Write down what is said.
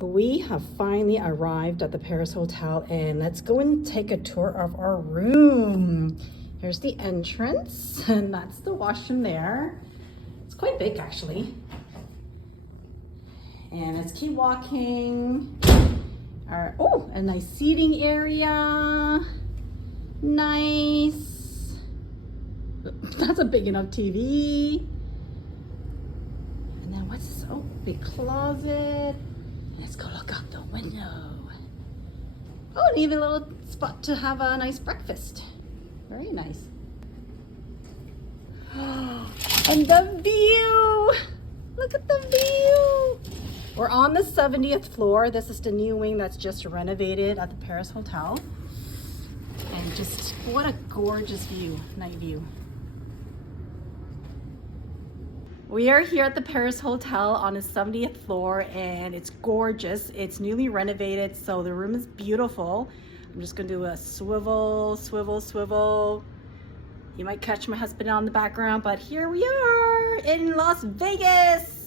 We have finally arrived at the Paris Hotel, and let's go and take a tour of our room. Here's the entrance, and that's the washroom there. It's quite big actually. And let's keep walking. Oh, a nice seating area. Nice. That's a big enough TV. And then what's this? Oh, big closet. Let's go look out the window. Oh, and even a little spot to have a nice breakfast. Very nice. And the view! Look at the view! We're on the 70th floor. This is the new wing that's just renovated at the Paris Hotel. And just what a gorgeous view, night view. We are here at the Paris Hotel on the 70th floor, and it's gorgeous. It's newly renovated, so the room is beautiful. I'm just gonna do a swivel, swivel, swivel. You might catch my husband on the background, but here we are in Las Vegas.